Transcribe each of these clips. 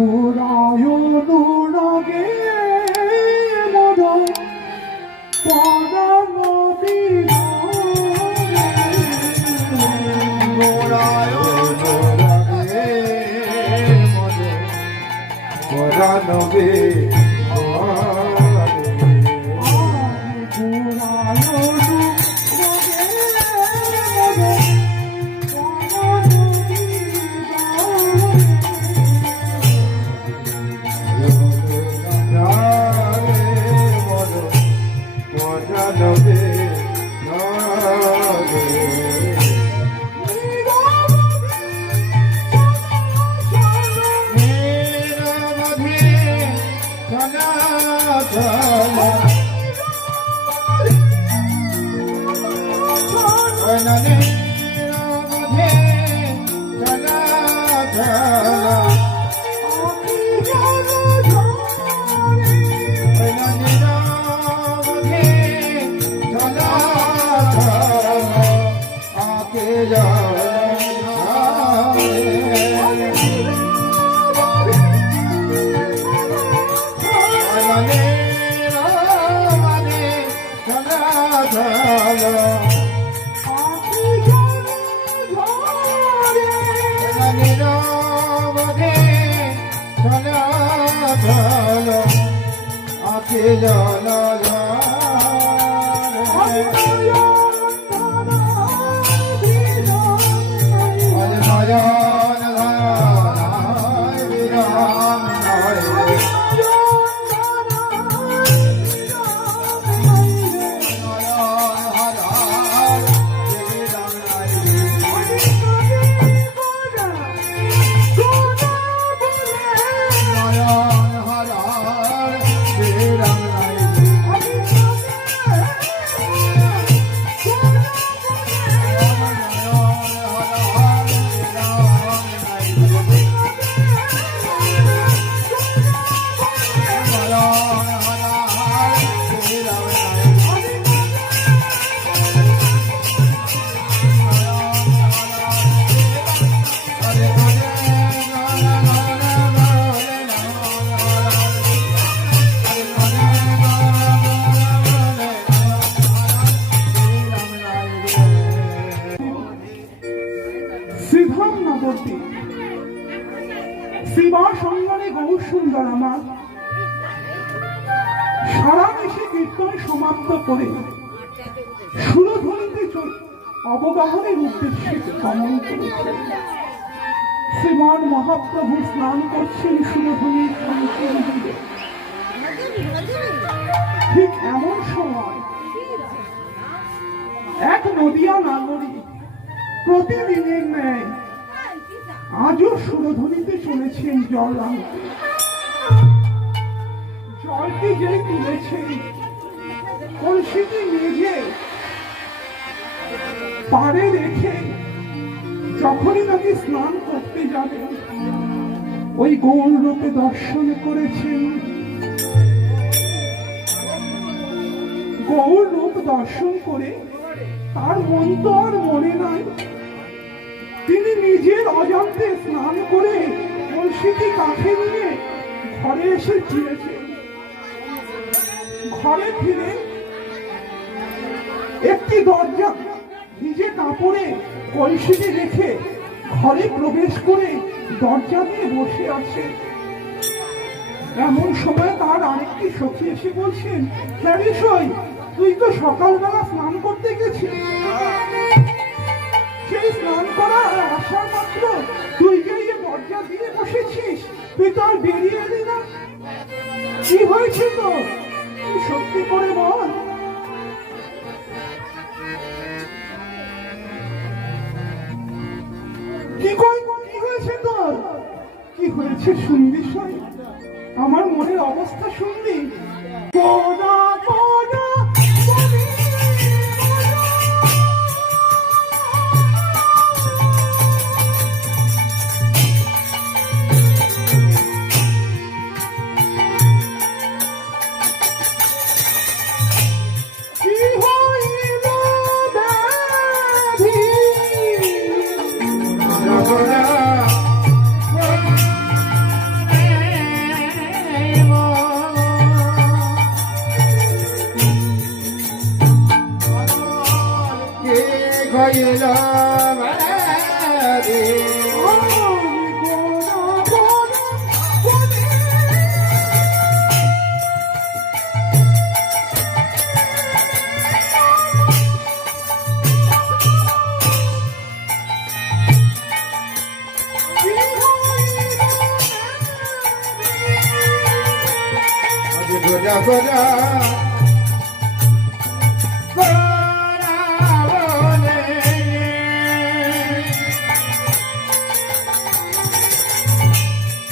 Oh. Yeah. la la la অবগাহনের উদ্দেশ্যে গমন করেছে শ্রীমান মহাপ্রভু স্নান করছেন সুরধ্বনির সংকীর্ণ ঠিক এমন সময় এক নদিয়া নাগরিক প্রতিদিনের ন্যায় আজও সুরধ্বনিতে চলেছেন জল আনতে। জলটি যে তুলেছেন কলসিটি মেঘে পারে রেখে যখনই নাকি স্নান করতে যাবে, ওই গৌর রূপে দর্শন করেছেন গৌর রূপ দর্শন করে তার মন তো আর মনে নাই। তিনি নিজের অজান্তে স্নান করে কলসিটি কাছে নিয়ে ঘরে এসে ফিরেছে। ঘরে ফিরে একটি দরজা ভিজে কাপড়ে কলসিটি রেখে ঘরে প্রবেশ করে দরজা দিয়ে বসে আছে। এমন সময় তার আরেকটি সখী এসে বলছেন হ্যাঁ সই, তুই তো সকালবেলা স্নান করতে গেছিস সেই স্নান করা আসার মাত্র তুই গিয়ে দরজা দিয়ে বসেছিস তুই তো আর বেরিয়ে এলি না। কি হয়েছে তো সত্যি করে বল? শুনবি শোন। আমার মনের অবস্থা শুনবি কোনা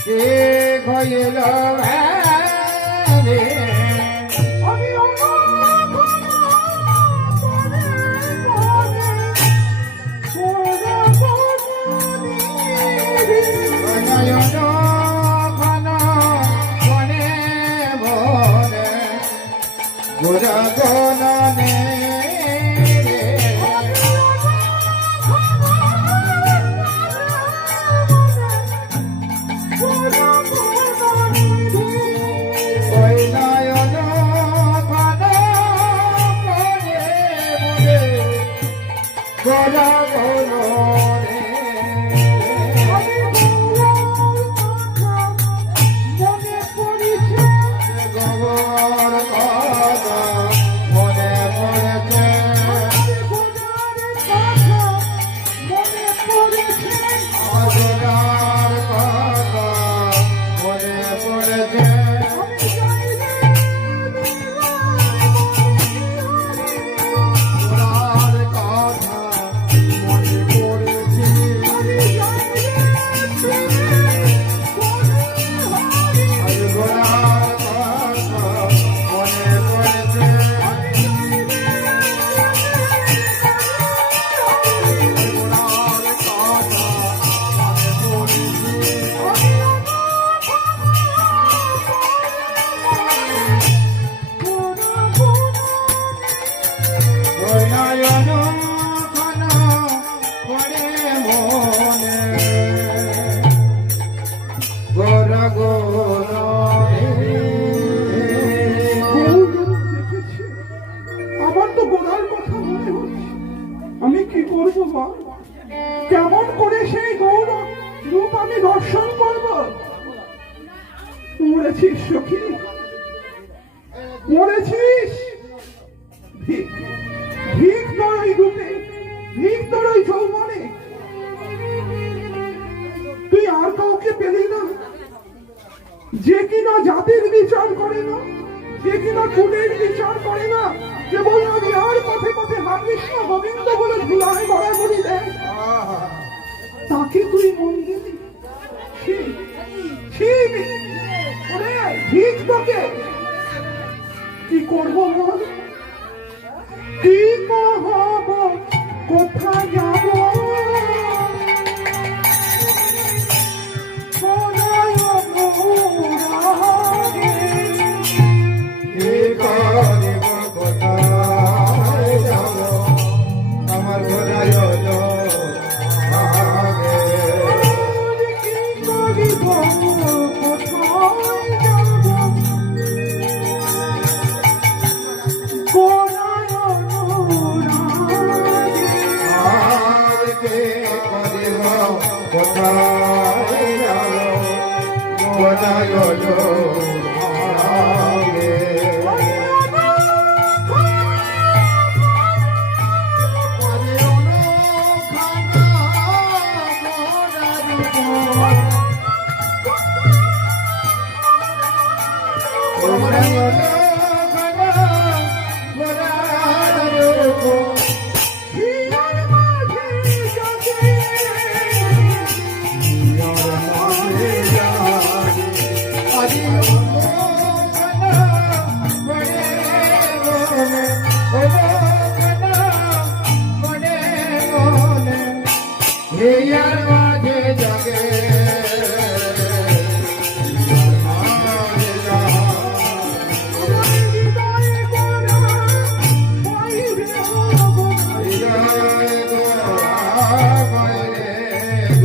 એ ભય રે. আমার তো গোড়ার কথা মনে হচ্ছে। আমি কি করব বল কেমন করে সেই রূপ আমি দর্শন করব? মরেছিস সখী। মরেছিস? ভিক তোর ওই রূপে। ভিক তোর ওই যৌবনে। তুই আর কাউকে পেলি না। যে কিনা জাতির বিচার করে না। যে কিনা কুলের বিচার করে না। কেবল আর পথে পথে মা কৃষ্ণ গোবিন্দ বলে ধুলায় গড়াগড়ি দেয়। তাকে তুই মন দিলি ঠিক তোকে। কি করব বল? কি কহব কোথায় যাব? ঘোড়ায়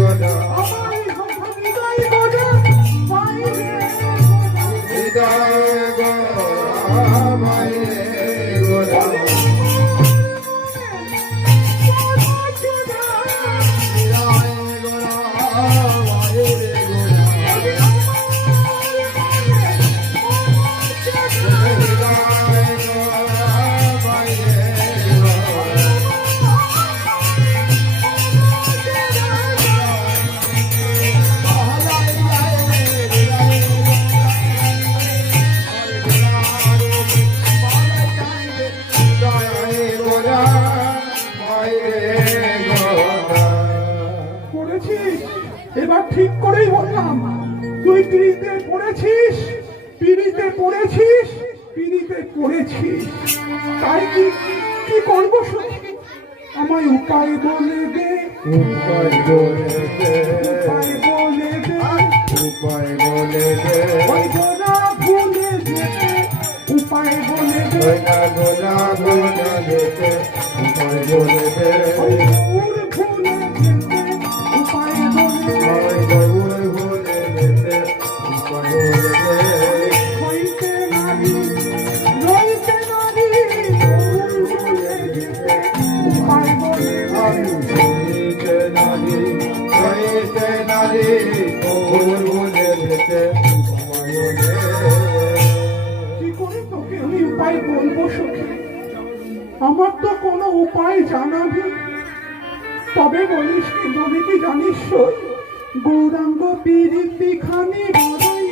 গোরা আমায় উপায় বলে দে। উপায় বলে দে। উপায় বলে দে। উপায় বলে দে। ওই গোনা ভুলে যেতে। উপায় বলে দে। ওই গোনা ভুলে যেতে। উপায় বলে দে। আমার তো কোনো উপায় জানা নেই তবে বলিস যদি কি জানিস? গৌরাঙ্গ পিরিতি খানি গৌরাঙ্গ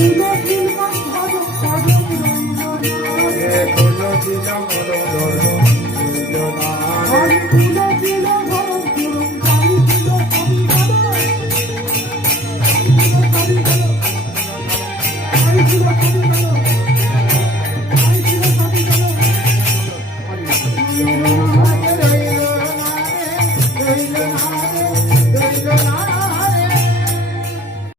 You know.